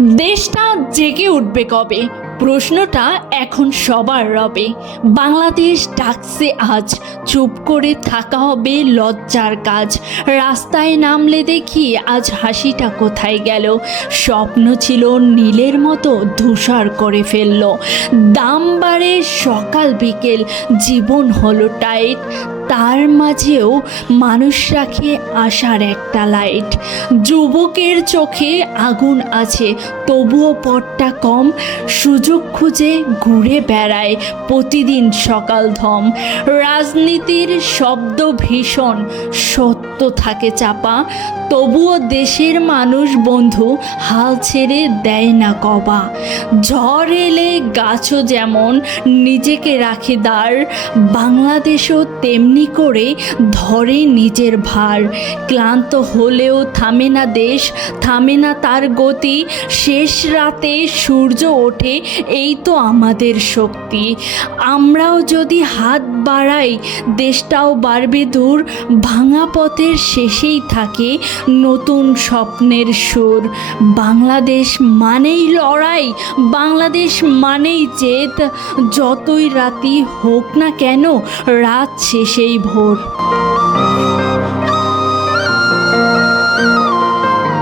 দেশটা জেগে উঠবে কবে, প্রশ্নটা এখন সবার রবে। বাংলাদেশ ডাকছে আজ, চুপ করে থাকা হবে লজ্জার কাজ। রাস্তায় নামলে দেখি আজ হাসিটা কোথায় গেল, স্বপ্ন ছিল নীলের মতো ধূসর করে ফেলল। দাম বাড়ে সকাল বিকেল, জীবন হলো টাইট, তার মাঝেও মানুষ রাখে আশার একটা লাইট। যুবকের চোখে আগুন আছে, তবুও পথটা কম, সুযোগ খুঁজে ঘুরে বেড়ায় প্রতিদিন সকাল ধম। রাজনীতির শব্দ ভীষণ, সত্য থাকে চাপা, তবুও দেশের মানুষ বন্ধু হাল ছেড়ে দেয় না কবা। ঝড় এলে গাছও যেমন নিজেকে রাখে দাঁড়, বাংলাদেশও তেমনি করে ধরে নিজের ভার। ক্লান্ত হলেও থামে না দেশ, থামে না তার গতি, শেষ রাতে সূর্য ওঠে, এই তো আমাদের শক্তি। আমরাও যদি হাত বাড়াই দেশটাও বাড়বে দূর, ভাঙা পথের শেষেই থাকে নতুন স্বপ্নের সুর। বাংলাদেশ মানেই লড়াই, বাংলাদেশ মানেই জেদ, যতই রাতি হোক না কেন রাত শেষেই ভোর।